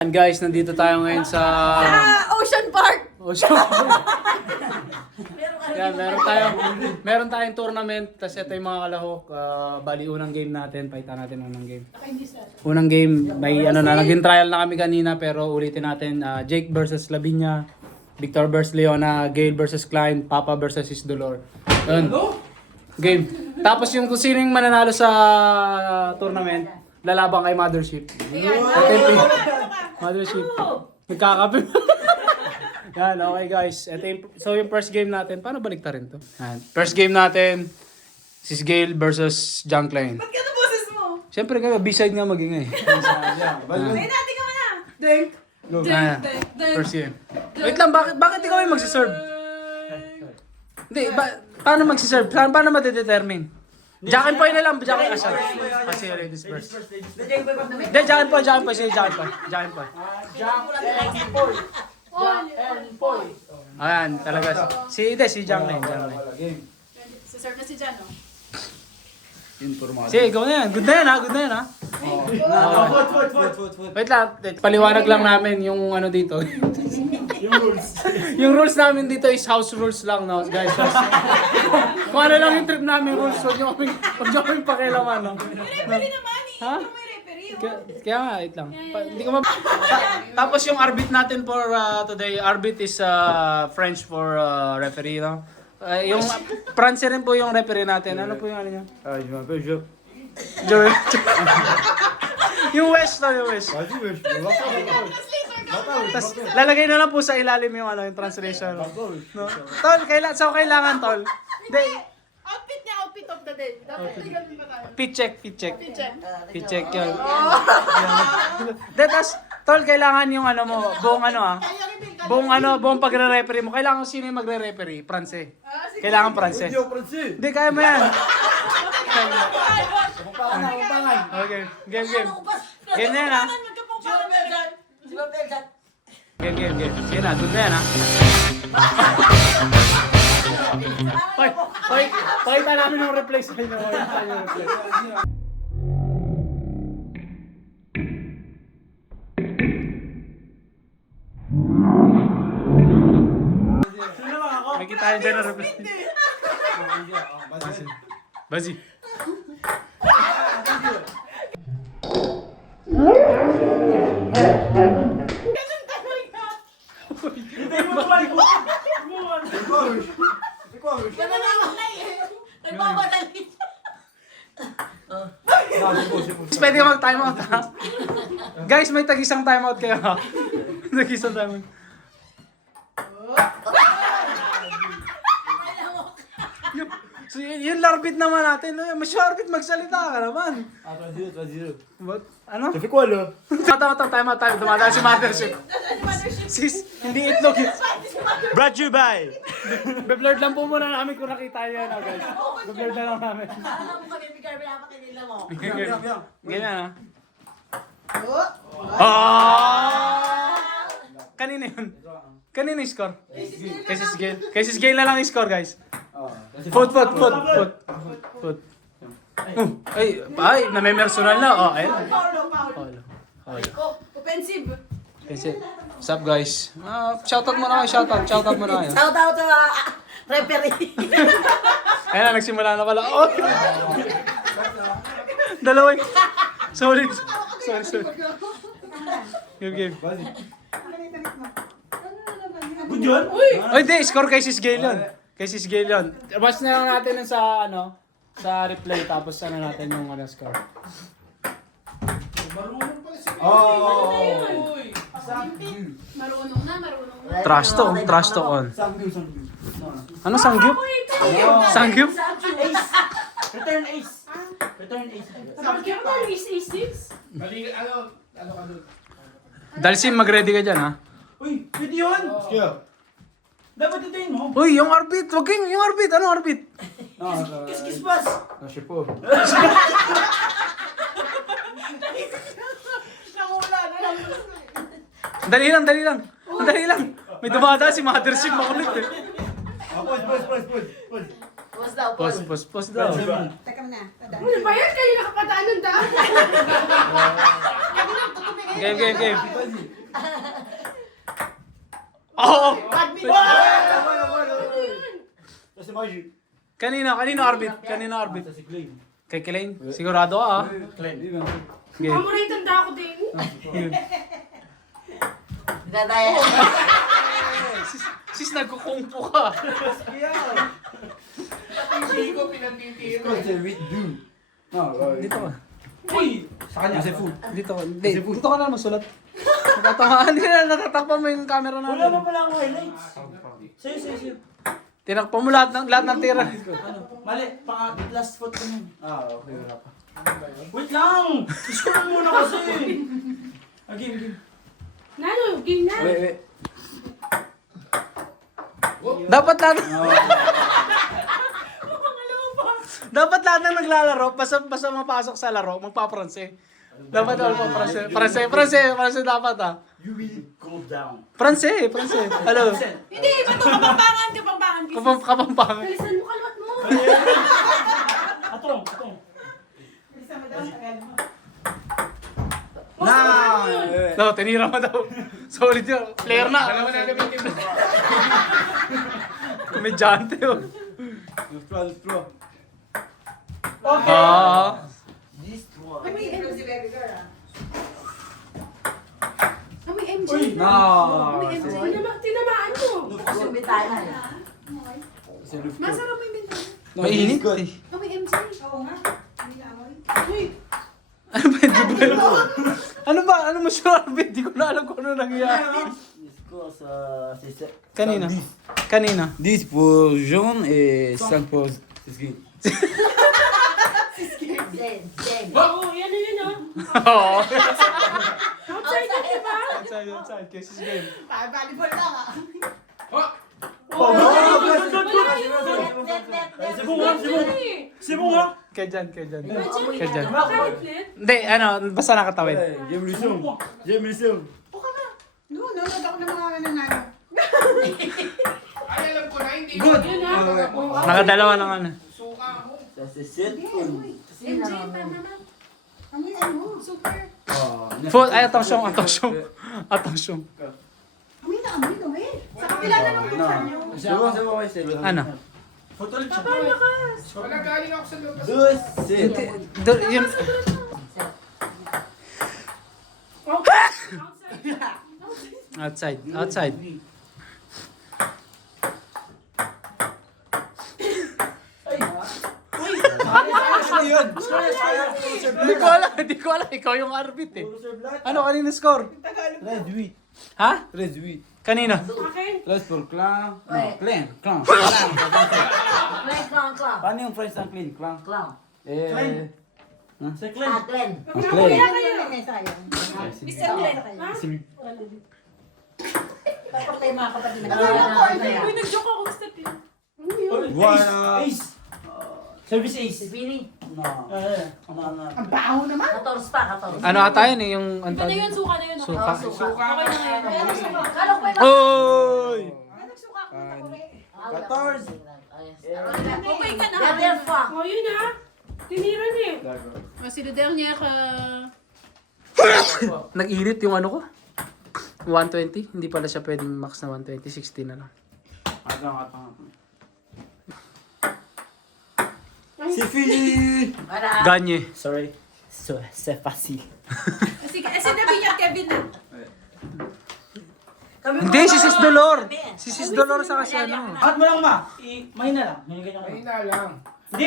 And guys, nandito tayo ngayon sa Ocean Park! Ocean Park. Yan, meron tayong tournament, tapos ito yung mga kalahok. Bali, unang game natin, paitan natin unang game. Unang game, may naging trial na kami kanina, pero ulitin natin. Jake versus Lavinia, Victor versus Leona, Gail versus Klein, Papa versus Isdolor. Yun. Game. Tapos yung kung sino yung mananalo sa tournament, lalabang kay Mothership. Mothership. Nagkakape. Yan, okay guys. So yung first game natin, paano balikta rin to? Yan. First game natin, Sis Gail versus John Klein. Ba't ka boses mo? Siyempre kayo, B-side nga maging eh. Ay, natin ka muna! Dink! First game. Wait lang, bakit ikaw yung magsiserve? Hindi, paano magsiserve? Paano matidetermine? Jack and Poy na lang, Jack and Asad. Kasi ladies first. Hindi, Jack and Poy, sige, Jack and Poy. Ayan, talaga. Si Jack Klein. Siserve na si Jan, oh. Sige, ikaw na yan. Good na yan ha. Wait lang, paliwanag lang namin yung ano dito. Yung rules namin dito is house rules lang, no, guys. Kung ano lang yung trip namin rules, huwag nyo kaming pakialaman, no. Referee naman eh! Ha? Ikaw may referee, oh. Kaya nga, wait lang. Hindi ko Tapos yung arbit natin for today, arbit is French for referee, no. Yung France rin po yung referee natin. Ano po yung ano niya? Yung West na yung West. Tapos lalagay na lang po sa ilalim yung ano yung translation. No? Tol, kailangan tol. Hindi. Outfit niya, outfit of the day. Dapat ganun ba tayo? Fit check. Pitche. Yun. Tapos tol, kailangan yung ano mo, buong pagre-referee mo. Kailangan sino yung magre-referee? France. Kailangan France. Hindi, kaya mo yan. Okay, game. Game na yan ha. Game. Sige na, good na yan ha. Pakita namin yung replay sa inyo. May kita tayo dyan na replay. Bazi. Nagmamadali. Pwede ka mag-timeout ha? Guys, may tag-isang timeout kayo ha? Tag-isang timeout. So yun larbit naman natin. Mas larbit magsalita ka naman. 3-0. What? Ano? Sabi ko ano? Time out. Dumadaan si Mothership. Sis, hindi itlog yun. Brought you by! Be-blurred lang po muna namin kung nakita nyo yan, guys. Be-blurred na lang namin. Alam mo kami, Picar, pinapakinila mo. Ganyan ha. Kanina yun? Kanina yung score? Kay Sis Gail na lang yung score, guys. Foot. Ay, name-personal na. Oh, ayun. Offensive. Kasi, what's up guys? Shoutout muna kayo. Shout out to referee. Ayun na, nagsimula na pala. Oh! Dalawa. Sorry. Game. Good yun? Ay, di. Score kay Sis Gail yun. Watch na lang natin sa sa replay. Tapos natin yung score. Marunong na. Trash to on. Ano sangyup? Sangyup? Return ace. Dalsim, mag-ready ka dyan ha. Uy, pwede yun? Dapat ito yun mo. Uy, yung arbit. Wag yung arbit. Ano arbit? Kiss pass. Dali lang. May dumadaan si Mothership. Makulit eh. Pause daw. Pause daw. Teka muna. Ano ba yan? Kayo nakapadaan ng daan. Sabi lang, tutupi Game. Oh! Kasi Margie. Kanino arbit? Si Clay. Kay Kilain? Sigurado ka, ah. Clay. Game. Amo rin tanda ako din. Dadaya. Sis, nagkukumpo ka. Hindi ko pinatitiro. Dito ka. Uy! Sa kanya. Kasi food. Dito ka na magsulat. Nagtatamaan ka na, natatakpan mo yung camera Wala natin. pa pala akong highlights. Sa'yo. Tinakpan mo lahat ng tira. Ano? Mali. Last foot ko nun. Okay, wala pa. Wait lang! Score muna kasi. Game. Nano, game na. Dapat lahat Dapat lahat ng naglalaro, basta mapasok sa laro, magpa-pranse. Dapat all pa pranse dapat ah. You will cool down. Pranse. Hello. Hindi, iba to kapampangan. Kapampangan. Bilisan mo, kalwat mo. Atong. No, tinira mo daw. Solid yun. Player na. Dalawa na gamitin mo. Komedyante yun. Straw. Ah. Ay, may MJ. Ay, may MJ. No. May MJ. Tinamaan mo. Kasi may tayo na. Masarap may bintana. Mainit eh. Oh, may MJ. Oo nga. Uy. Ano ba? Ano mo sure? Hindi ko na alam kung ano nangyayari. Kanina. 10 pour jaune et 5 pour... Zen. Oo, yan na yun ah. Oo. Outside na, diba? Outside. Cases game. Volleyball lang ah. Sibong ha? Kaya dyan. Imagine, makalit. Hindi, ano, basta nakatawid. J'aime le son. J'aime le son. Nanonood ako ng mga nanalo. Ay, alam ko na, hindi ko. Good. Yun ah. Nakadalawa ng ano. Suka ako. Ça c'est 7 pour... MJ, tama na. Ano yan mo? Super. Food, ay, attention. Amoy na eh. Sa kabila na ng buksan nyo. C'est bon, ouais, c'est bon. Ano? Photo ulit siya. Palakas. Wala, galing ako sa labas. 2, 7. Yun. Outside. Hindi ko alam. Ikaw yung arbit eh. Ano, kanina score? 13-8. Ha? 13-8. Kanina? Akin. 13 pour clan. Non, clan. Clang. Paano yung French ng clan? Clan. Clown. Eh... Si Glenn. Glenn. Kuya kayo. Mr. Glenn. Ha? Dapat tayo mga kapatid na Uy, nag-joke ako sa Glenn. Voilà. Ace. Service Si ace. Vinny. Non. Ang baho naman. 14 pa. Ano ata yun eh, yung... Ito na yun, suka na yun. Suka. Suka Okay na ngayon. Kaya nagsuka. Kala ko pa yung Oy! nagsuka. 14. Okay ka na. Gabriel Fua. Oh, yun ha. Tiniran eh. Si Dernier ka. Nag-init yung ano ko. 120. Hindi pala siya pwedeng max na 120. 60 na lang. Attends. C'est fini. Ganye. Sorry. So, c'est facile. Sige, sinabi niya Kevin na. Hindi, si Sis Dolor. Si Sis Dolor sa kasi ano. At mo lang ma. Mahina lang. Mahina lang. Hindi!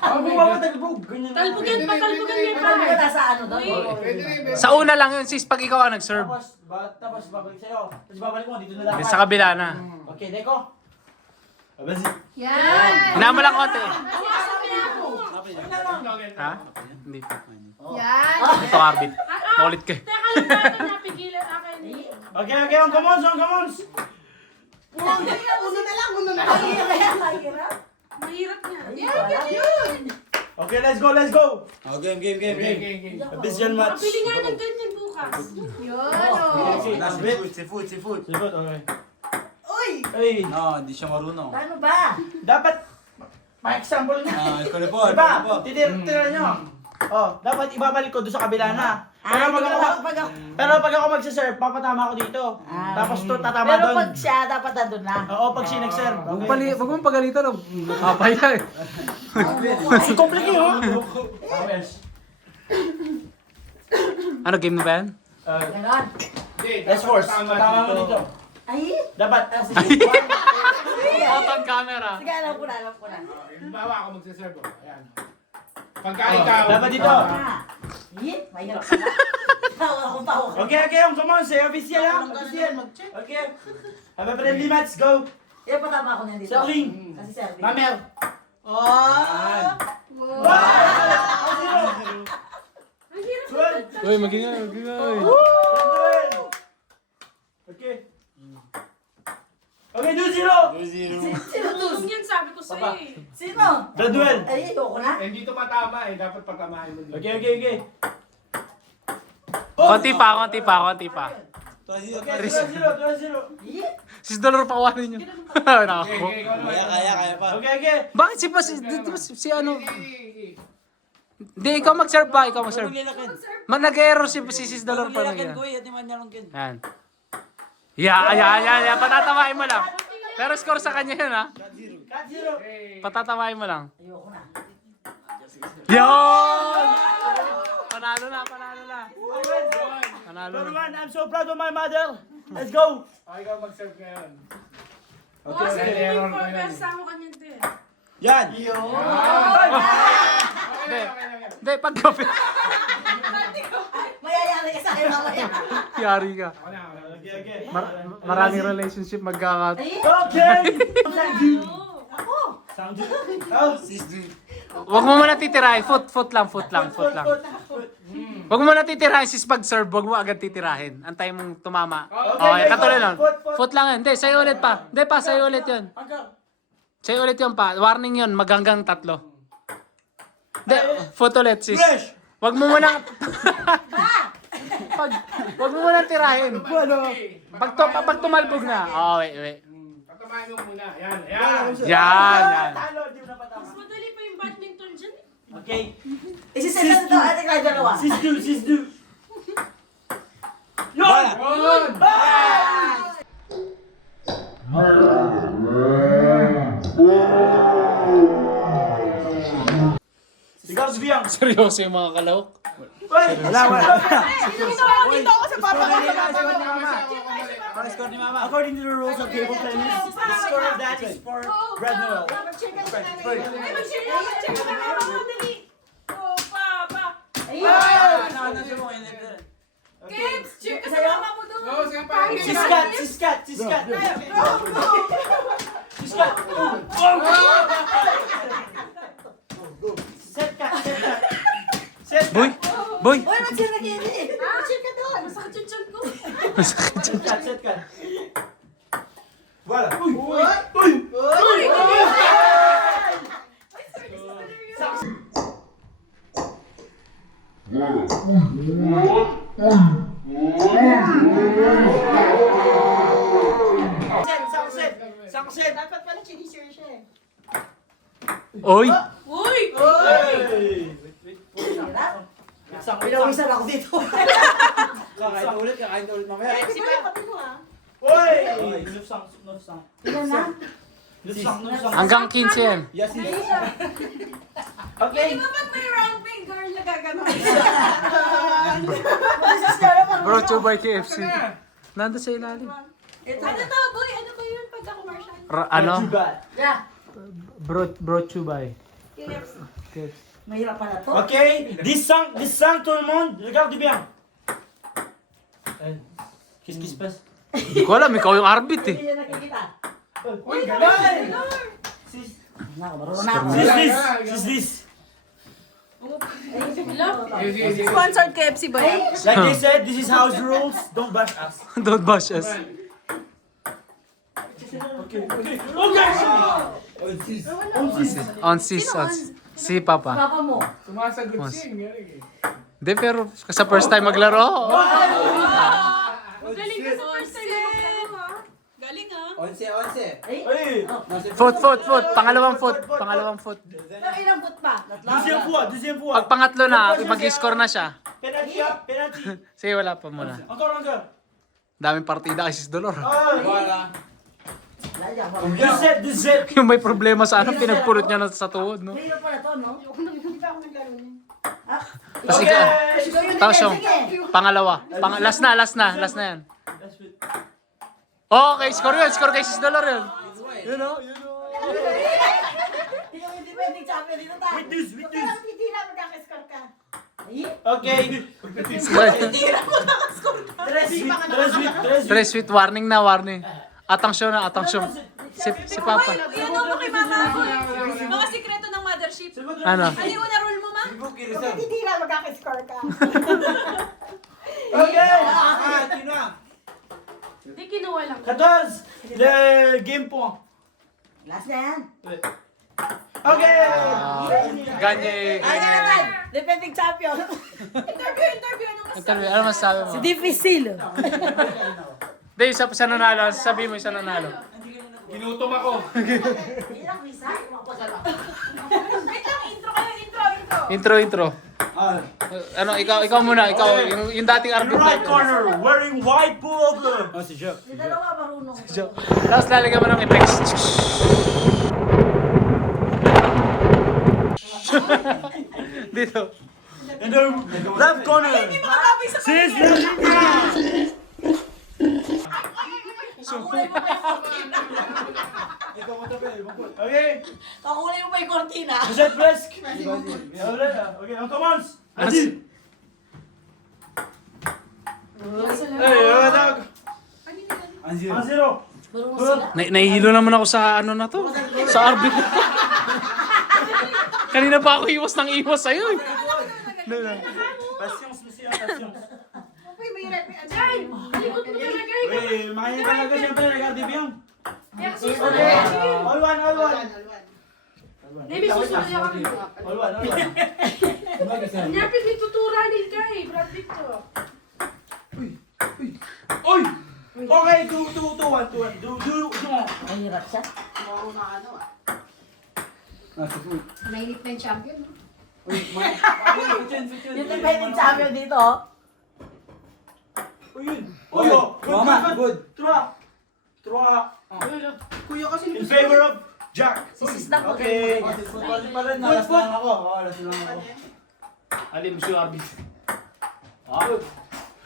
Ang bumawa tagbog. Ganyan lang. Talbugan pa yan pa. Ano ka sa ano doon? Pwede na yung Sa una lang yun, sis, pag ikaw ang nag-serve. Tapos babalik sa'yo. Tapos babalik mo dito na lang. Sa kabila na. Okay, Deko. Abasi. Yan. Hinama lang konti. Hawakan mo na ako. Ha? Hindi pa. Yan. Ito, Arbit. Makulit ka. Teka lang natin napigilan akin eh. Okay, on commence. Uno na lang. Mahirap. Mahirap niya. Yan, yun. Okay, let's go. Oh, game. Abis yan match. Pili nga ng ganyan bukas. Yun. Okay, Là, c'est foot. Good, okay. Uy! Ay, Non, di siya marunong. Paano ba? dapat pa-example nga. Ah, il connaît pas. Diba? Titira nyo. Oh, dapat ibabalik ko doon sa kabila na. Pero pag ako magsaserve, papatama ako dito. Tapos to tatama Pero doon. pag siya, dapat nandun na. Oo, pag siya nag-serve. Wag mong pagalitan. Nakapaya eh. Ay, complicated ha? Ano, game na ba yan? Ganon. Hindi, Let's force. tama Tama mo dito. dito. Ay! Dapat. Sige. Button camera. Sige, alam ko na, alam ko na. Bawa ako magsaserve. Ayan. Pagka ikaw. Dapat dito. Hit, mahirap ka na. Tawa akong tawa ka. Okay, come on, say official ha? Official. Okay. Have a friendly match, go. Eh, patama ako na dito. Serving. Kasi serving. Mamer. Oh! Uy, magingay. Okay. Okay, 2-0. Sino to? Yan sabi ko sa'yo eh. Sino? Graduel. Ay, ayoko na. Eh, hindi ito matama eh. Dapat patamahin mo dito. Okay. Konti pa. Okay, 2-0. Hit? $6 pa kawanin nyo. Nako. Okay, ikaw naman. Kaya pa. Okay. Bakit si ano? Hindi, ikaw mag-serve pa. Ikaw mag-serve. Nag-error si $6 pa lang yan. Yan. Yan. Patatamain mo lang. Pero score sa kanya yun, ha? Cut 0. Patatamain mo lang. Ayoko na. Yon! Panalo na. Panalo Number na. 1, I'm so proud of my mother. Let's go. Okay, ikaw mag-serve ngayon. Boss, Okay, hindi error mo pa yun. kasama ka niyan din. Yan. Okay lang. Hindi, pagkapi. Mayayari ka sa akin mamaya. Yari ka. Ako na. Okay. Maraming relationship magkakat. Ay! Okay. Ako! Sound good. Oh. Huwag mo muna titirahin. Foot lang. Huwag mo muna titirahin sis pag-serve. Huwag mo agad titirahin. Antayin mong tumama. Okay, katulad nun. Foot lang yun. Hindi, sa'yo ulit pa. Hindi pa, sa'yo ulit yun. Sa'yo ulit yun pa. Warning yun, maghanggang 3. Hindi, foot ulit sis. Fresh. Huwag mo muna... Huwag mo muna tirahin. Pag tumalbog na. Oh, wait. Patamahin mo muna. Yan. Yan. Talo, di mo na patama. Mas madali pa yung badminton dyan eh. Okay. Isisend na ito, ate kayo dalawa. Sis do. Yun! Good! Ikaw, Sbiyang. Seryoso yung mga kalahok. Wala. Dito ako sa papa ko. Score ni Mama. According to the rules of table tennis, the score of that is for Brad Noel. Ay, mag-share na. Dali. Oh, papa. Kids, cheer ka sa mama mo doon. Go, sige pa. Siskat. Set ka. Boy. Uy, mag-share na kini. Mag-share ka doon. Masakit yung chan ko. Masakit yun. Set ka. Wala. Sakset. Dapat pala chinisir siya eh. Oy! Uy! Pinawisan ako dito. Kakain ulit mamaya. Kasi pala kapilo ah. Oy! Ilan na? Hanggang 15 yan. Yes, Okay. Ba't may round finger na gagano? Brought to you by KFC. Nandun sa ilalim. Ano to, boy? Ano ba yun pagka commercial? Ano? Yeah. Brought to you by KFC. Mahirap pala to. Okay, this song tout le monde, regarde bien. Qu'est-ce qui se passe? Hindi ko alam, ikaw yung arbit eh. Hindi niya nakikita. Uy, galing! Nako, marunong na ako. This. Sponsored KFC ba yan? Like they said, this is house rules. Don't bash us. Don't bash us. Okay. On sis. Si Papa. Papa mo. Sumasagot siya. Galing eh. Hindi, pero sa first time maglaro. Galing ka sa first time na maglaro ha? Galing ha? 11. Ay, Ay! oh. Foot. Pangalawang foot. Pero ilang foot pa? Deuxième fois. Pag pangatlo na, mag-score na siya. Penalty. Sige, wala pa muna. Encore. Daming partida kay Sis Dolor. Ay! Wala. Wala dyan, wala. Deux set. Yung may problema sa ano, pinagpulot niya na sa tuhod, no? Mahirap pala to, no? Nakita ko ng gano'n yun. Ah, Tapos Okay! ikaw, ikaw yun, tapos sige, yung sige. pangalawa. Last na yan. Oh, okay, score kay Sis Dolor yun. Yun o. Hindi mo yung defending champion dito tayo. With this. Pero hindi na magkakascore ka. Ay, Okay. Tres Sweet, warning. Atensyon. Si Papa. Yan o, pakimama ako. Mga sikreto ng mothership. Ano? Ano yung una rule mo, ma? Kung hindi na magkakascore ka. Okay. Sino ah? Hindi kinuha lang. 14. Le game point. last na yan. Okay. Ganye. Ay, na naman! Defending champion. Interview. Ano masasabi mo? Difficile. Hindi, isa nanalo. Sabi mo, isa nanalo. Ginutom ako. Hirap, Risa. Wait lang, intro kayo, intro. Intro. Ano, ikaw muna. Ikaw, yung dating In arbiter. right corner, wearing white pullover. Oh, si Joe. Yung dalawa marunong. Tapos lalagyan mo ng effects. Dito. In the left corner, Sis Lavinia. Ikaw mo tabi. Okay. Kakulay mo pa yung kortina. Josette Fresque. Okay, on commence. Vas-y. Anzir. 1-0. Marunong sila. Nahihilo naman ako sa ano na to. Sa arbiter. Kanina pa ako iwas sa'yo eh. Patience, monsieur, patience. Uy, may rep. Jai! Halikot mo talaga. Oui, makanya talaga siyempre, regardez bien. Kaya susunod. All one. Hindi, may susunod ako. All one. Nyapit, may tuturanin ka eh. Brad Pitt to. Uy! Okay, 2-1. Do. Ay, hirap siya. Mainit na yung champion. no? Yung defending champion dito, oh. Mama, good. 3. Kuya kasi In favor of Jack. Sisis na po. Okay. Football pa rin. Last na lang ako. Last na lang ako. Alim si arbiter.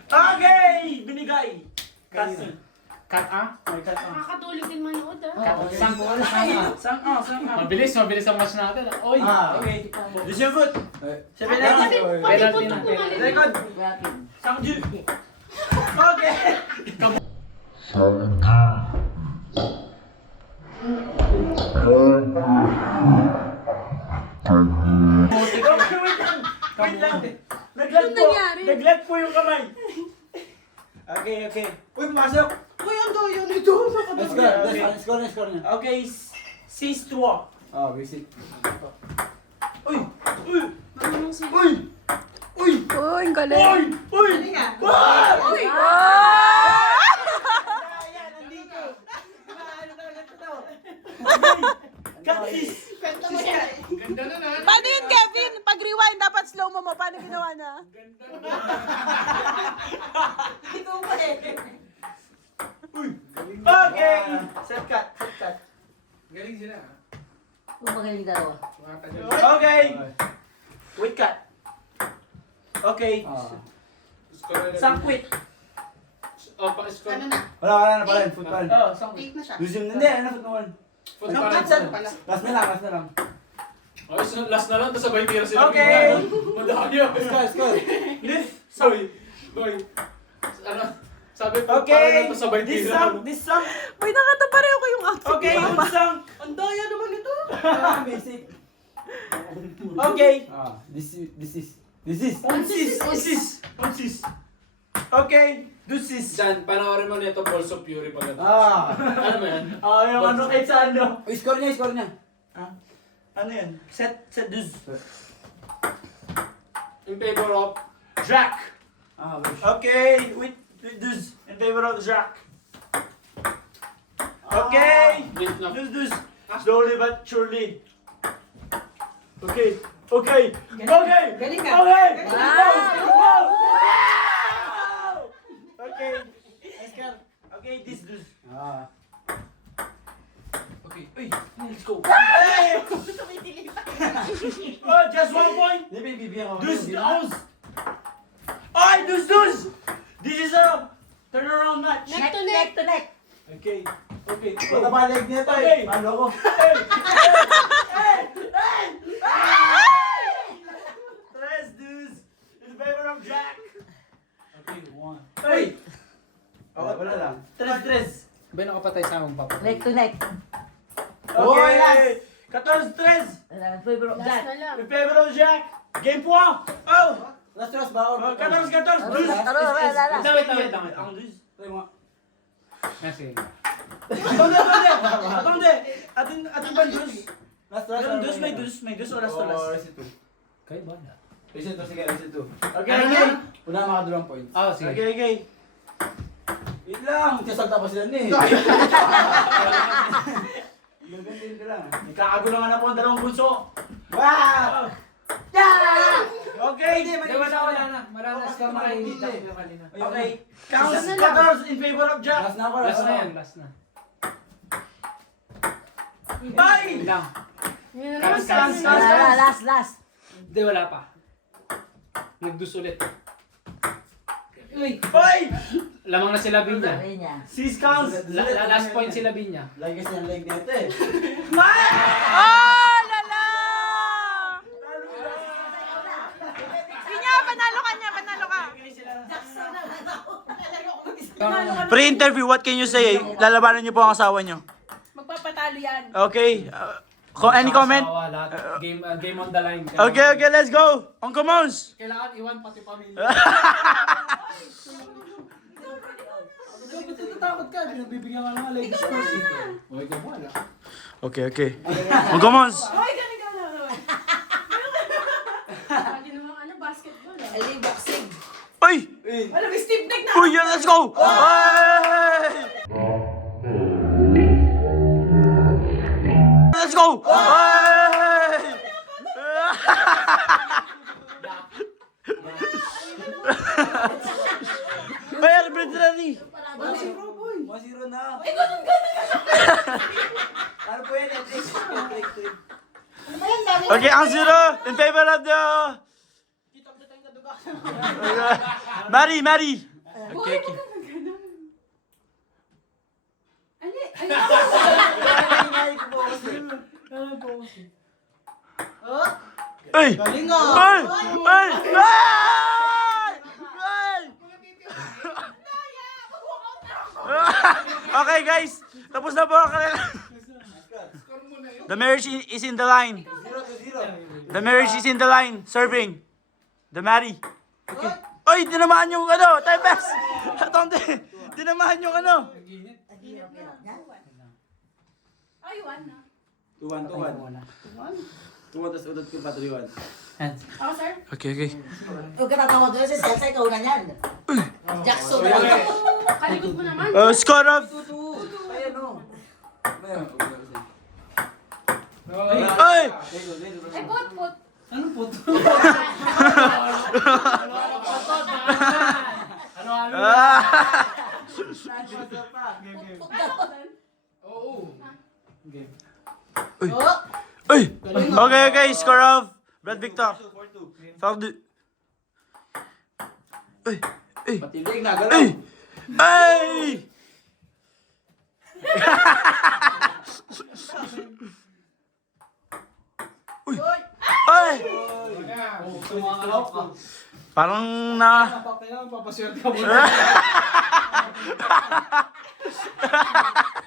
Okay! Binigay. Castle. Cut nakakatulig din manood ah. Mabilis ang match natin. Oy. Okay. Deuxième foot. C'est Pati penalty. putok mo mali. Record. Sang du. Okay. Wait lang. Naglag po yung kamay. Okay. Uy, pumasok. Uy, ang doyo nito. Score na. Okay, 6-3. Oh, basic. Uy! Marunong sila. Uy! Uy, ang galing. Uy! Uy! Ayan, nandito. Ano talaga ito? Kapis! Kwento mo yan. Paano yun, Kevin? Pag rewind, dapat slow mo. Paano ginawa na? Ikaw pa eh. Okay! Set cut. Galing sila. Kung magaling dalawa. Okay! Wait cut. Okay. Sangkwit. Ano na? Wala na pala. Football. Oh, sangkwit. Take na siya. Lusim hindi. Ano football? Saan pala? Last na lang. Last na lang, tapos sabay tira sila. Okay! Madaya. Score. Lift. Boy. Ano? Sabi ko, Okay! parang sabay This tira. song. Uy, nakatapareho ko yung outfit. Okay, this song. Ang daya naman ito. Basic. Okay. This is. Onsis. Okay. Dusis. Jan, panoorin mo nito Balls of Fury pag Ano mo yan? Yung ano kahit sa ano. Uy, score niya. Ano yan? Set dus. In favor of Jack. Okay. Okay, with dus. In favor of Jack. Okay. Dus. Slowly but surely. Okay. Okay. Okay. Galing ka. Okay. Galing. Go. Okay. Okay, this. Ah. Okay. Uy, let's go. Hey! Oh, just 1 point. Di ba bibigyan ko? Dus. Ay, dus. This is a turnaround match. Neck to neck. to neck. Okay. Okay. Wala ba leg nito Okay. eh? Paano ko? Tres, dus. In favor of Jack. Okay, 1. Hey. Wala lang. Tres. Ba nakapatay sa akong papa? Neck to neck. Okay. 14-3. Favor of Last Jack. na lang. In favor of Jack. Game point. Oh. Last ba? 14-14. Dus. Wait lang. Ang dus. Try mo. Kasi. Attendez. Atin ba dus? Last. Meron dus, may dus o last to last. Reset 2. Kayo ba na? Reset 2, sige, reset 2. Okay, okay. Una makadurang points. Ah, sige. Okay. Wait lang, magsasalta pa sila ni. Gagantin ka lang. Nagkakagulangan na po ang dalawang bunso. Wow! Okay. Wala na. Maranas ka makainita. Okay. Counts 14 in favor of Jack. Last na ako. Last na yan, last na. Bye! Lang. Yun na Cans. naman. Last. Hindi, wala pa. Nagdus ulit. Bye! Lamang na sila Binya. niya. 6 counts. Last point sila Binya. Lagi kasi ang leg nito eh. Oh, lala! Pinya, panalo ka niya, panalo ka. Pre-interview, what can you say? Lalabanan niyo po ang asawa niyo. Magpapatalo yan. Okay. Any comment? Asawa, lahat. Game on the line. Okay, let's go. On commons. Kailangan iwan pati pamilya. Natatakot ka, binabibigyan ka ng leg sports. Okay ka wala. Okay. On commons. Lagi naman basketball. Ali, boxing. Uy! Wala, may stiff neck na. Uy, let's go! Hey! Let's go! Hey! Hey, arbitrary! 1-0 na. Ano po yan? Trick. Okay, ang zero in favor of the... Mary! Okay. Ay! Galing Ay! Ay! Okay guys, tapos na po. The marriage is in the line. 0-0. The marriage is in the line. Serving. The Mary. Okay. Oy, dinamaan yung ano, time pass. Atonte, dinamaan yung ano. Ay, 1 na. 2-1. 2-1 tas udot ko pa 3-1. Ako, sir? Okay. Huwag ka tatawa doon si Celsa, ikaw na yan. Jackson. Kalikot mo naman. Score of... Ayan o. Ay! Ay, put. Ano po to? Ano? Oo. Game. Ay! Okay, score of Brad Victor. 4-2. Foul the... Ay! Patilig na, galaw. Ay! Uy! Ay! Tumangalaw ka. Parang na... Kailangan papaswerte ka muna.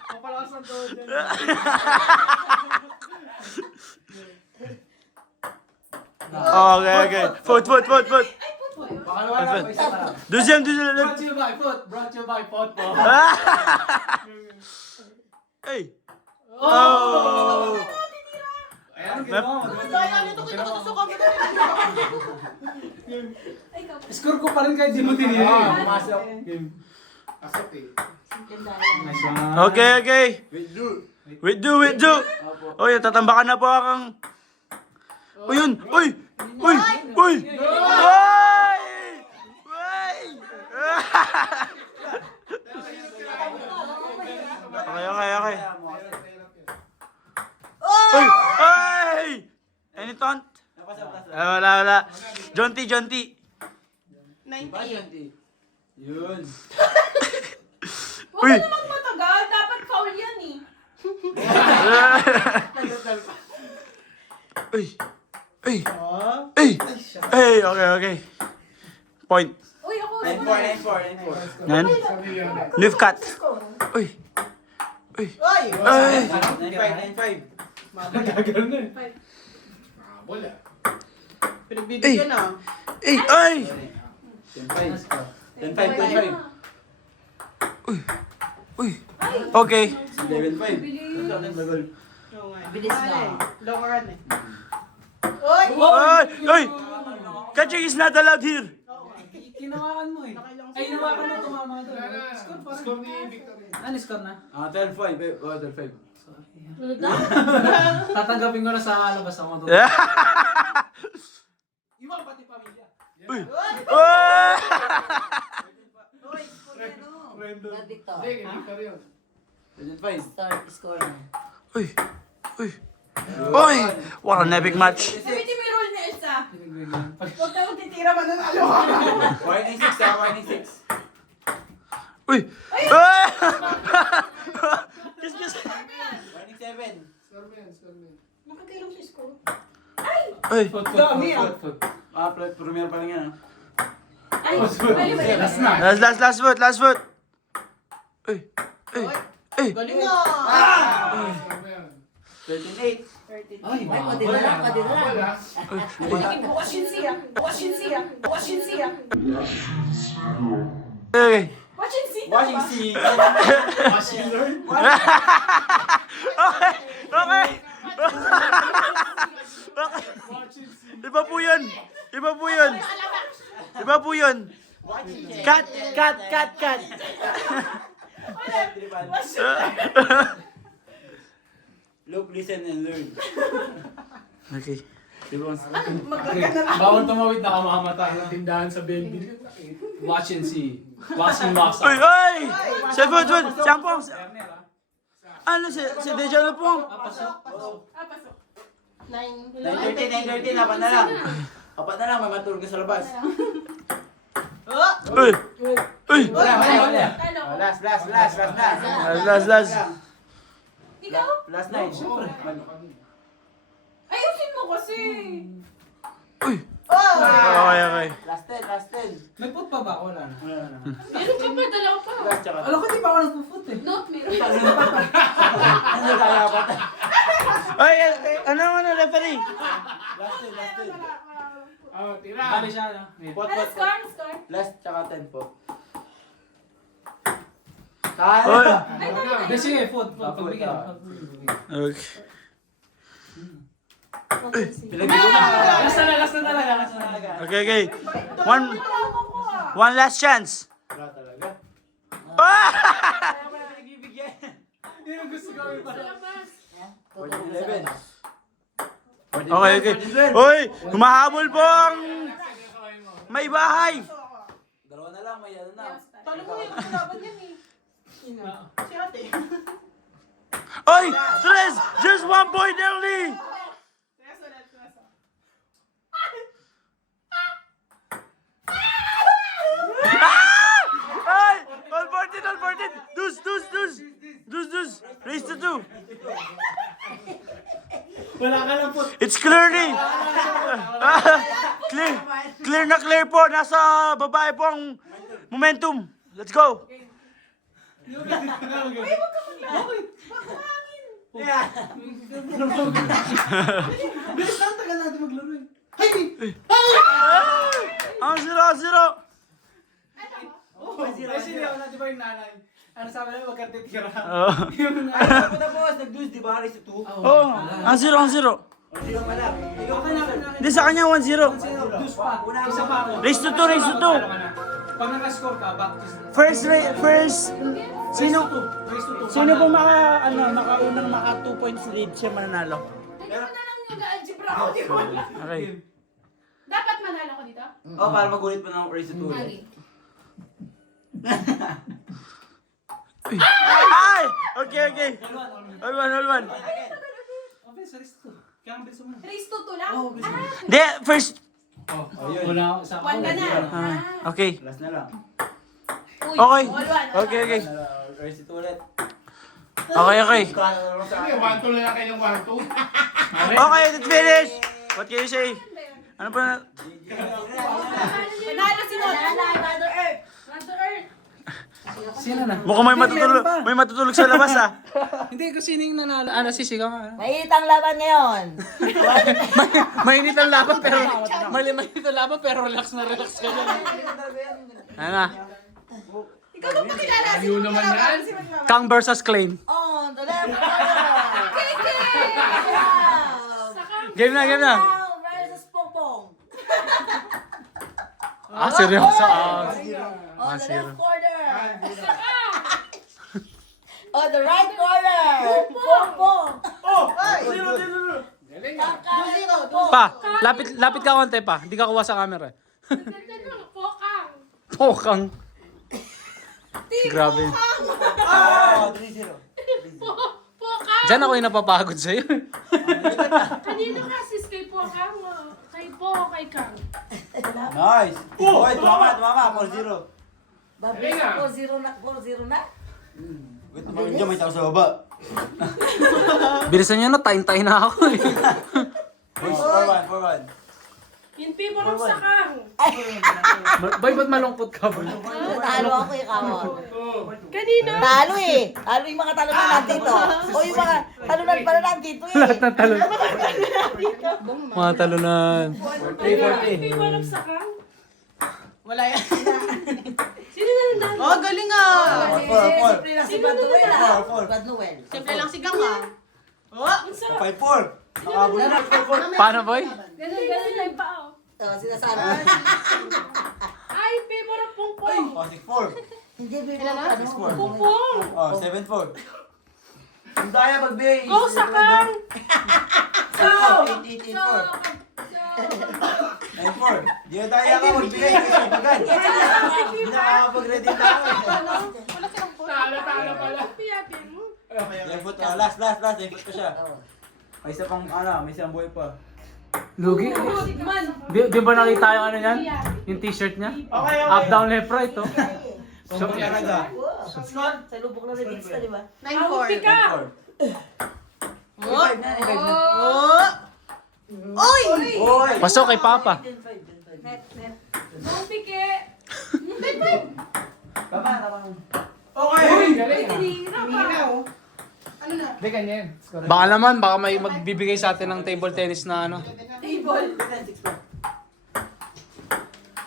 Papalakas ng todo dyan. Okay. Foot. Baka wala pa isa pa. Deuxième. Brought to you by foot. Brought to you by foot po. Hey! Oh! Ayan, ginawa mo. Kaya nito kinukutuso ka mo. Score ko pa rin kahit di mo tinira. Pumasok. Game. Asok eh. Nice one. Okay, okay. Wait, do. Wait, do. Uy, tatambakan na po akong... Uy, yun! Uy! Uy! Uy! Uy! Uy! Okay. Uy! Uy! Any taunt? Wala. Jonty. Yun. Uy! Matagal, dapat foul yan eh. Uy! Okay. Point. Uy, ako. 9-4. Yan. Sabi yun. Live cut. Uy! Ay! 9-5. Gagano na eh. Bola. Pinagbibigyan na. Ay! 10-5. Uy! Okay. 11-5. Bilis na. Long run eh. Ay! Catching is not allowed here. Kinawakan mo eh. Ay, hinawakan mo tumama doon. Score ni Victor. Ano score na? 12-5. 12-5. Tatanggapin ko na sa labas ako. Iwan pati pamilya. Uy! Victor. Hindi, Victor yun. 7-5. Start score na. Uy! What an epic match. Sabitin mo yung rule ni Elsa. Huwag ka magtitira mananalo. Warning 6. Warning 6. Uy! Kiss! Warning 7. Score mo yan. Nakakailang siya score. Uy! Foot. Premier pa lang yan. Ay, mali. Last na. Last foot. Uy! Galing mo! Score mo yan. 13-8. Ay, Pwede na lang. Bola. Bukas yun siya. Okay. Watch and see. Watching C. Machine learn. Okay. Iba po yun. Cut. Look, listen, and learn. Okay. Bawal tumawid na kamamatay ng tindahan sa Belleville. Watch and see. Waxing wax. Uy! Si foot. Siyampong. Ano si Dejan Pong? Pasok. 9:30, apat na lang. Apat na lang, may matulog ka sa labas. Uy! Wala. Talo ko. Last. Ikaw? Last night. Ayusin mo kasi. Okay. Last 10. May foot pa ba? Wala na. Meron ka pa, dalawa pa. Last tsaka. Alam ko di pa ako nagpo-foot eh. Note, meron. Ano tayo apat? Ay, ano, referee? Last 10. Oh, tira. Bali siya na. Pot. Ano score? Score? Last tsaka 10 po. Uy! Kaya. Hindi, sige, foot. Pagbigyan. Okay. Pinagbigyan na. Last na talaga. Okay. One last chance. Wala talaga. Hindi mo gusto gawin pa. 11. Okay. Uy! Humahabol po ang may bahay. Dalawa na lang, may ano na. Talo mo yung kalaban yan eh. Si ate. Oy! Tres! Just 1 point early! Ay! All ported! Deuce! Raise to 2. Wala ka lang foot. It's clearly! Clear na clear po. Nasa babae po ang momentum. Let's go! Bilis lang, tagal natin maglaro eh. Ang 0-0. Ay, siniyaw na, di ba yung nanay? Ano sabi na, wag kang titira. Ay, ako na boss, nag-lose, di ba? Race to 2. Oh, ang 0. O, sino pala? Ikaw pa na. Hindi sa kanya 1-0. Dus pa. Isa pa ako. Race to 2. Pag naka-score ka, back to First Sino pong nakaunang maka 2 points lead siya mananalo? Tignan mo na lang yung algebra ko, di ba? Okay. Dapat manalo ko dito? Oh, para magulit pa ng race to ulit. Ay! Okay. All one. Race to 2 lang? Hindi, first. Wala, isa One ka na. Okay. Last na lang. Uy, Okay. all one. Okay. Race to ulit. Okay. Sige, 1-2 lang kayo ng 1-2. Okay, it's finished. What can you say? Ano pa? Manalo si Mother Earth. Mother Earth. Sino na? Mukhang may matutulog sa labas ah. Hindi ko sino yung nanalo. Ano, sisigaw ka. Mainit ang laban ngayon. Mainit ang laban pero mainit ang laban pero relax na relax ka dyan. Ano na? Ikaw ba pakilala si Ayun naman yan. Kang versus Claim. On the left corner. Keke! Game na. Now versus Pongpong. Seryoso. On the left corner. On the right corner. Pongpong. Pa, lapit ka konti pa. Hindi ka kuha sa camera. Pokang. Pokang. Grabe. Oh, 3-0. Pokang. Diyan ako yung napapagod sa'yo. Kanino ka sis kay Pokang? Kay Po, kay Kang. Nice. Oy, tumama. 4-0. Babes, 4-0 na. Wait, naman dyan, may tao sa baba. Bilisan nyo na, tayin-tayin na ako eh. Boys, 4-1. In favor of Sakang. Boy, ba't malungkot ka ba? Talo ako ikaw. Kanino? Talo eh. Talo yung mga talunan nandito. O yung mga talunan pala nandito eh. Lahat ng talon. Mga talunan. In favor of Sakang? Wala yan. Sino na nandalo? Oh, galing ah. Siyempre lang si Brad Noel ah. 4-4. Brad Noel. Siyempre lang si Gang ah. Oh, 5-4. Nakabuli na. Paano, boy? Ganun lang pa oh. Sinasabi. Ay, favor of Pongpong. Oh, 6-4. Hindi bibig ano. Pongpong. Oh, 7-4. Ang daya magbigay. Go Sakang. 8-4. 9-4. Di na daya ka magbigay. Pagad. Hindi na makakapag-ready na ako. Talo pala. Piyatin mo. Left-foot na. Last. Left-foot pa siya. May isa pang, may isang buhay pa. Lugi. Man. Di ba nakita yung ano yan? Yung t-shirt niya? Up, down, left, right, oh. So, talaga. Sa lubok na rin na, di ba? 9-4 ka. 9-4. Oy! Oy! Pasok kay Papa. Go Pike. Tama. Okay! Galing. Tinira pa. Hindi, ganyan. Baka naman, baka may magbibigay sa atin ng table tennis na ano. Table.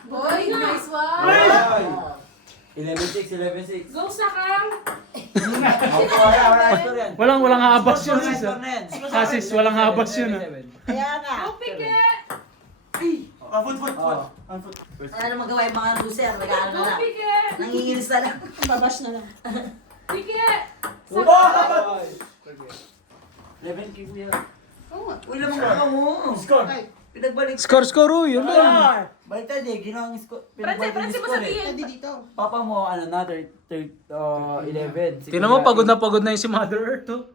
Boy, nice one. Oy! 11-6. Go Sakang. Wala. Walang habas yun, sis. Sis, walang habas yun. Kaya nga. Go Pike. Foot. Ano magawa yung mga loser? Regalo Go na lang. Pike. Nanginginis na lang. babash na lang. Pike. 11 kick niya. Uy, lamang ka mo. Pinagbalik. Score, yun lang. Baliktad eh, ginawang score. Pranse mo sabihin. Dito. Papa mo, 11. Tingnan mo, pagod na yung si Mother Earth, oh.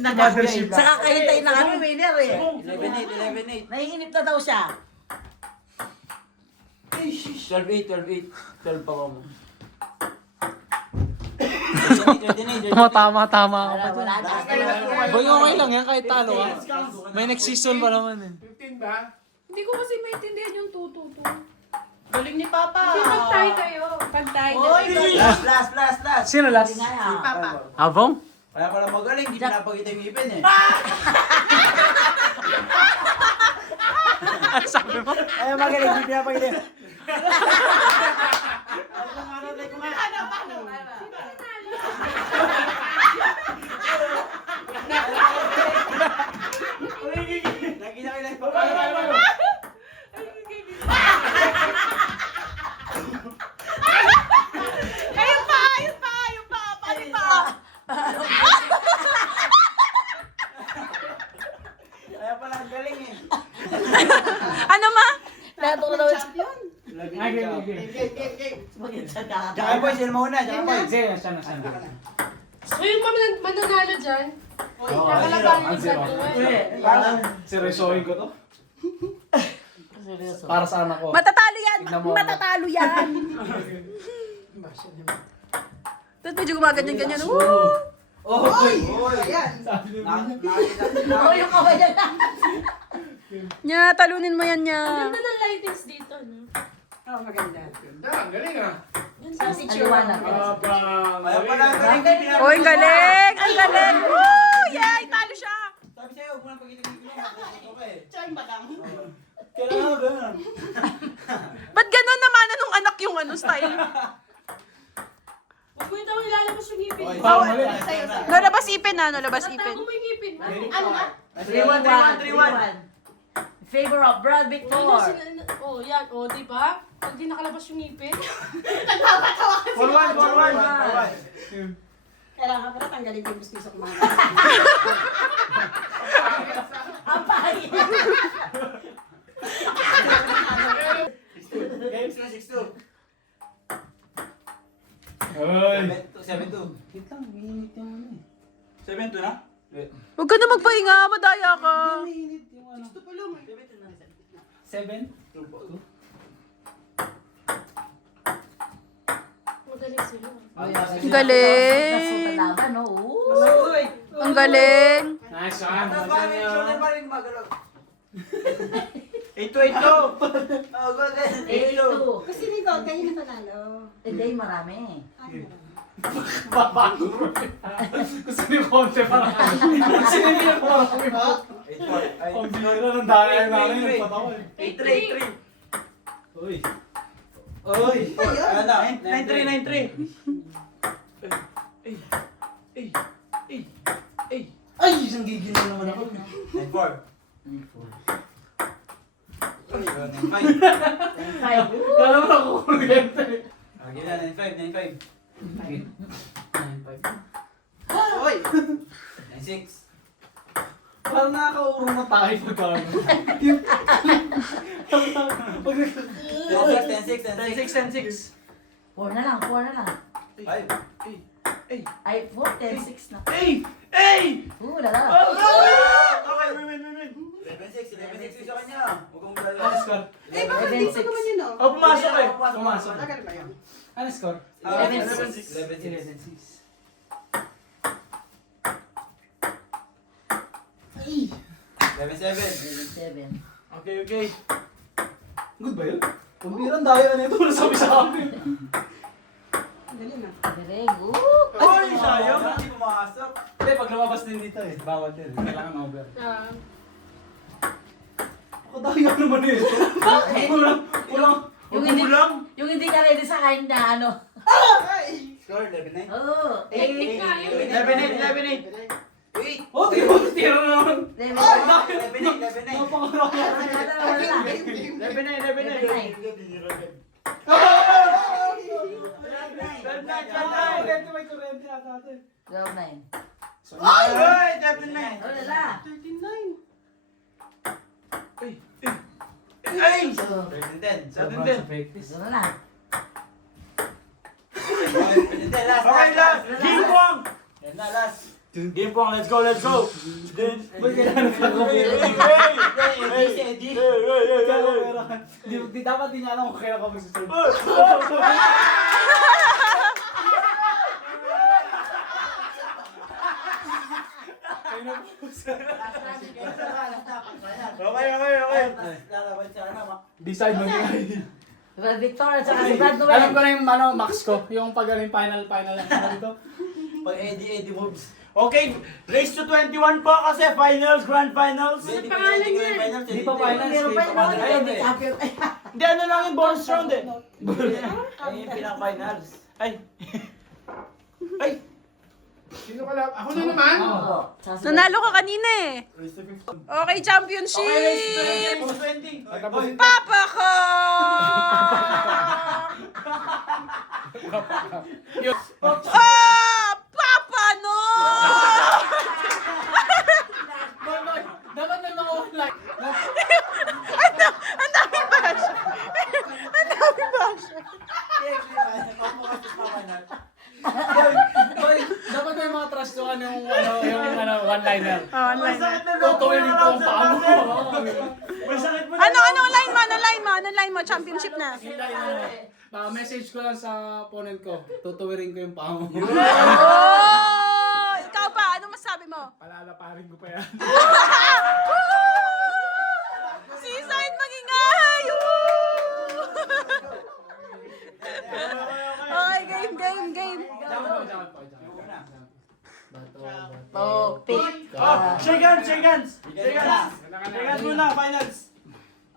Mothership. Saka kahintay na kami, winner eh. 11-8. Nanginginip na daw siya. 12-8. 12 papa mo. 29. Tama ka pa Wala dyan. na. Boy, okay lang yan kahit talo, ah. May next season pa naman, eh. 15 ba? Hindi ko kasi maintindihan yung tututo. Galing ni Papa. Hindi pantay kayo. Pantay. Last. Sino last? Nga yan. Papa. Abong? Kaya pala magaling, di pinapakita yung ipin eh. Ano sabi mo? Kaya magaling, di pinapakita yung... Ayun pa, Papa. Jaka boy, sino mauna? Jaka boy. Sige, siya na. So yung mananalo dyan, Oo, kakalabanin yung zero. gagawin. Seryosohin ko to. Para sa anak ko. Matatalo yan! Tignan mo ako. Matatalo yan! Tapos medyo gumaganyan-ganyan. Woo! Oy! Oo, yung kawayan na. Nya, talunin mo yan niya. Ganda ng lightings dito, no? Ganda, ang galing ah. Ganda. Aliwanag. Kaya pala, galing din pinapagawa. Oh, ang galing! Ang galing! Woo! Yay! Talo siya! Sabi sa'yo, huwag mo nang pag-ibig-ibig. Kailangan mo ganun. Ba't ganun naman? Anong anak yung style? Huwag mo yung tawang ilalabas yung ngipin. Bawal mali. Nalabas ipin na, nalabas ipin. Tatago mo yung ngipin. Ano ka? 3-1. Favor of Brad Oh, Victor. oh, yan. Oh, di ba? Pag di nakalabas yung ngipin. 4-1. Kailangan pala tanggalin yung gusto sa kumain. Apay. Games na 6-2. Ay. 7-2. 7-2 na? Huwag ka na magpahinga, madaya ka. 7? Magaling sila. Ang galing. Laban, no? Ooh. Ang galing. Nice one. Tapos parang yung shoulder pa rin magalaw. 8-2. Oh, go guys. 8-2. Kasi dito, kayo na panalo. Hindi, marami. Babago. Gusto niyo konti para Gusto niyo para kami po. 8-4. Ang bira ng daya namin nagpatawa. 8-3. Uy. Oy. Ano na? 9-3. Ay, isang gigil na naman ako. 9-4. Oy, 9-5. Kala mo na kukuryente. Okay na, 9-5. 9-5. Oy! 9-6. Parang nakakaurong na tayo pagkano. 10-6. 4 na lang. 5. Ay, 4, 10, 6 na. Hey! Lala. Okay, win. 11-6 sa kanya. Huwag kang Ano magalaw. score? Eh, bakit di ko naman yun, Oh, pumasok eh. Pumasok. Tagal ba yun? Ano score? 11-6. 11-6. 11-7. 7. Okay. Good ba yun? Ang birang daya na ito. Nasabi sa amin. Galing na. Galing. Oy, sayang. Hindi pumasok. Hindi, pag lumabas din dito eh. Bawal din. Kailangan over. Ako daya naman eh. Kulang. Yung hindi ka ready sa kain na ano. Score 11-9. Oo. Technique nga yun. 11-8. Oh, tira na naman. 11-8. Napakarami. 11-9. Kurente, may kurente ata ate. 12-9. Ay! 11-9. Oh, lala. 39. Ay! 10. Sobrang sa fake this. Ito na. Okay, last. Game Pong! Yan na, last. Game Pong, let's go. Ba't kailangan Di dapat di niya alam kung kailan ka magsusunod. Okay. Lalaban siya na. Decide mag-ingay. Brad Victor at saka si Brad Noel. Alam ko na yung max ko. Yung pag final na dito. Pag Eddie moves. Okay, race to 21 po kasi finals, grand finals. Ano pangalan niya? Di pa finals. Meron pa yun. Ayun eh. Champion. Hindi, ano lang yung bonus round eh. Ay, yung pinaka-finals. Ay. Sino ka lang? Ako na naman. Nanalo ka kanina eh. Okay, championship! Okay, race to 20. Papa ko! Oh! Papa no! Dapat may mga online. Ang daming bash! Ang daming bash! kasukan yung one-liner. Online. Tutuwin ko ang paa mo. Ano line mo? Ano line mo? Championship na. Message ko lang sa opponent ko. Tutuwirin ko yung paa mo. Oh! Ikaw pa, ano masabi mo? Palalaparin ko pa yan. Seaside magingay! Okay, game. Oh, pick. Shake hands muna, finals.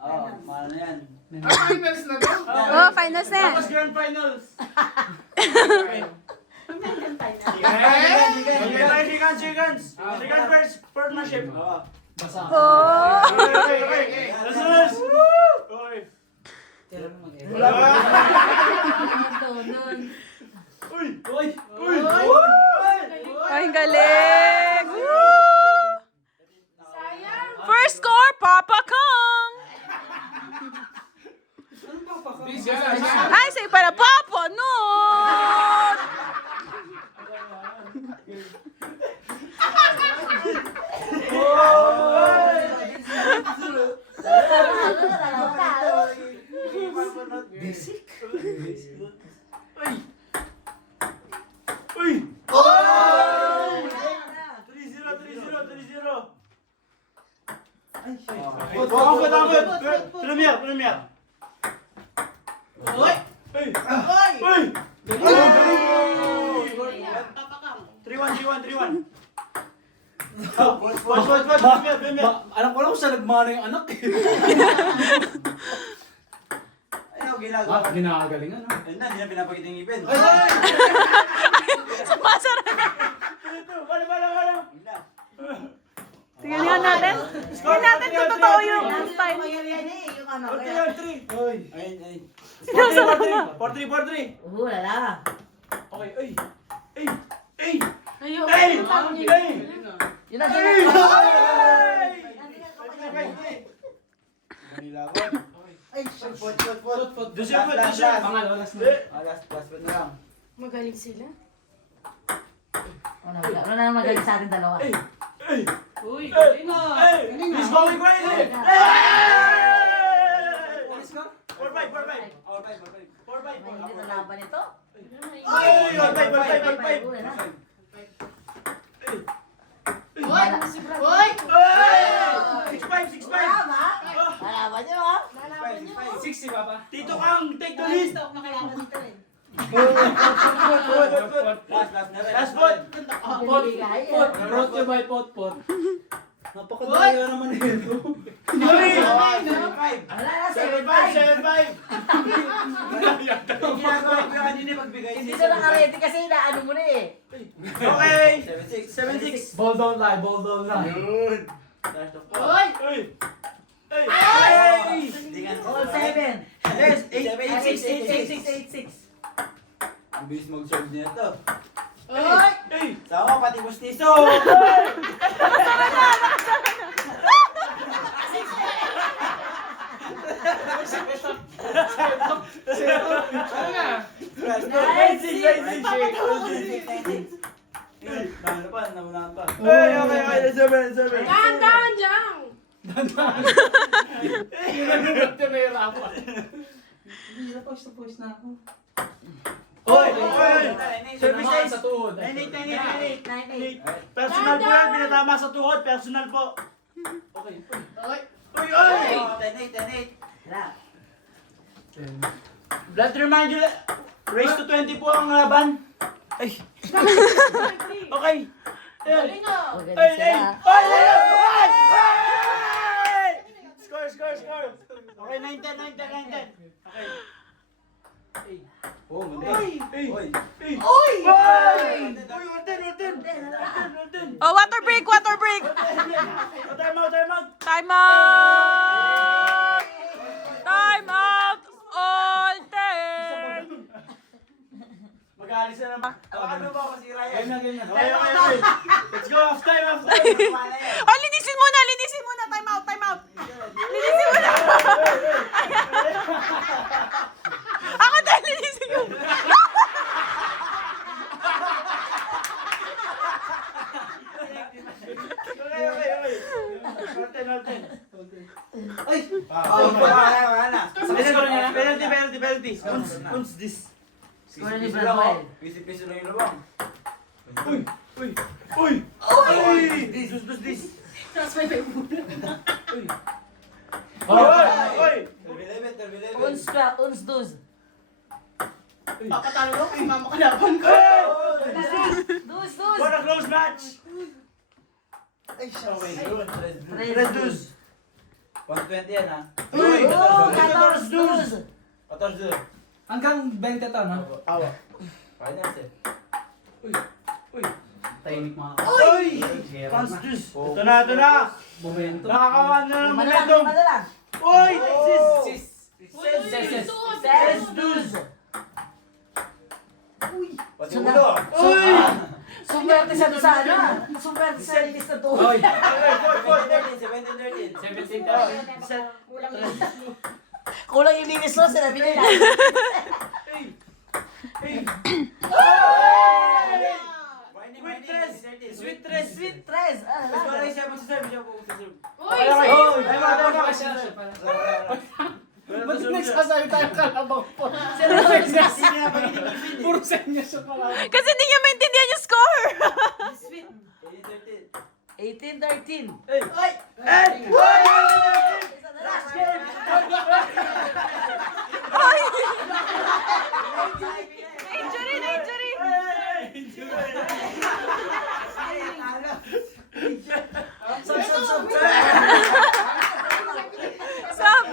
Oh, mahal na yan. Finals na to. Oh, finals na yan. Tapos grand finals. Shake hands first, partnership. Oh! Okay. Let's. Okay. Uy! Ay, ang galing! Woo! Sayang. First score, Papa Kong! Ay, sa'yo para Papa, no! Basic. Uy! 3-0. Premier. Uy! 3-1. Alam ko lang kung saan nagmana yung anak eh. Ano ginagawa? Ginagalingan ha. Ayun na, hindi na pinapakita yung event. Sumasara na. Wala. Tingnan nga natin. Tingnan natin kung totoo yung style. Yung ano. 3. Ay. 4-3. Wala na. Okay, Ayun. Yun na. Manila ko. Ay, foot. Last. Last na lang. Magaling sila. Ano na magaling sa ating dalawa? Uy, galing ah. He's going crazy! 4-5. 4-5. Hindi na laban ito. Ay! 4-5. Uy! 6-5. Malaban nyo ha? Lalaban niyo. 60 pa pa. Tito Kang, take the lead! Last na rin. Last vote! Brought to by Pot. Napakadaya naman ito. Wala na, 7-5. 7-5. Yung ginagawa ko yung kanina pagbigay. Hindi na naka-ready kasi inaano mo na eh. Okay! 7-6. 7-6. Ball don't lie. Yun. Last of all. Uy! All 7. Yes, 8-6. Ang bilis mag-serve niya to. Uy! Sama pati gustiso. Namunahan pa. Okay, 7. Dahan-dahan dyan! Sa tuhod. 9-8. Personal po yan, binatama sa tuhod, personal po. Okay. Uy! Uy! 10-8. Wala. Blood reminder, race to 20 po ang laban. Ay. Okay. Galing ah! Magaling sila. Score. Okay, 9-10. Okay. Oh, Uy! Oy. Oh, water break. Time out! Time out. All 10. Mag-aalis na naman. Ano ba ako si Ryan? Okay. Let's go, half time. Oh, linisin muna. Time out. Linisin muna. Ako dahil linisin ko. Wala na. Penalty. Uns this. Score ni Samuel. Piso lang yung labang. Uy! This. Tapos may Oy! Uns ka, uns dus. Papatalo ko kay mama kalaban ko. Dus. What a close match! Tres dus. 120 yan ha. Uy! Oh, 14 dus. 14. Hanggang 20 to, no? Finals eh. Tahimik mga Uy! Constitutes! Ito na! momento. Nakakawan na ng Madalang, momentum! madalang. Uy! Sis. Tres dus. Pati ulo. Uy! Sumwerte siya doon sa ano. Sumwerte sa linis na to. Oy. 17-13. 17. Kulang yung linis mo, sinabi nila. Sweet tres. Sweet tres. Mas malaki siya magsaserve siya po magsaserve. Uy! Ay, mata na kasi. Ba't nagsasabi tayo kalabaw po? Puro senyas sa kalabaw. Kasi hindi niya maintindihan yung score. 18-13. Injury. Sab.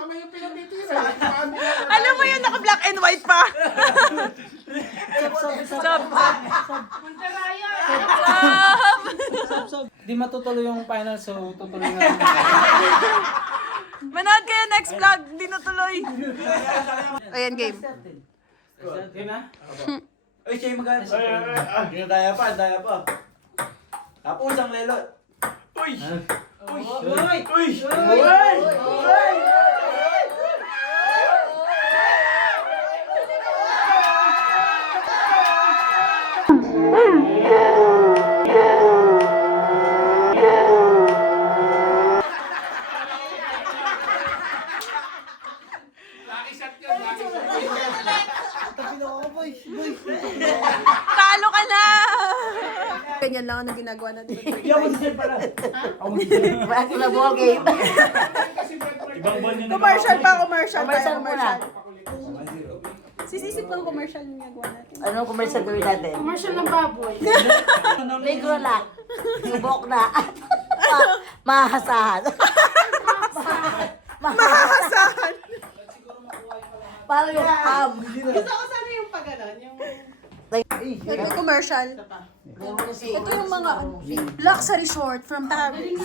Kami yung pinatitira. Paano yan? Alam mo yun, naka-black and white pa. Sab. Monteraya! Di matutuloy yung final, so tutuloy na lang. Manood kayo next vlog. Hindi natuloy. Ayan, game. Game na? Uy, siya yung magkano. Daya pa. Tapos ang lelot. Uy! Uy! Talo ka na. Ganyan lang ang ginagawa natin. Hindi ako mag-serve pala. Back na ball game. Ibang ball nyo na. Commercial pa, commercial. Commercial muna. Sisisip lang commercial yung ginagawa natin. Anong commercial gawin natin? Commercial ng baboy. Negro lang. Subok na. Mahasahan. Mahasahan. Parang yung ham. Gusto ko sana yung pag ganon, yung... Ito yung commercial. Ito yung mga luxury short from Paris.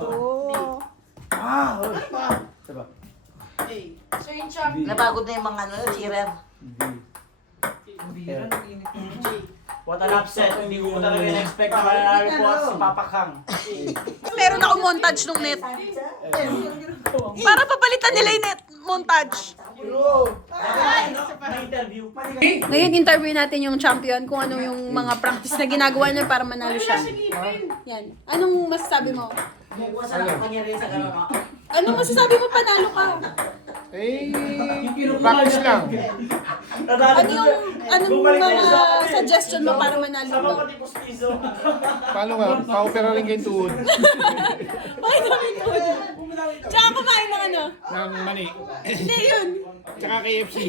Oh. So yung champion. Napagod na yung mga cheerer. What an upset. Hindi ko talaga in-expect na mananalo po at si Papa Kang. Meron akong montage nung net. Para papalitan nila yung net montage. Na-interview. Ngayon, interview natin yung champion kung ano yung mga practice na ginagawa niya para manalo siya. Yan. Anong masasabi mo? Anong masasabi mo panalo ka? Practice lang. Anong mga suggestion mo para manalo ka? Paano nga? Pa-opera rin kayo tuhod. Bakit kami ito? Tsaka kumain ng ano? Ng mani. Hindi yun. Tsaka KFC.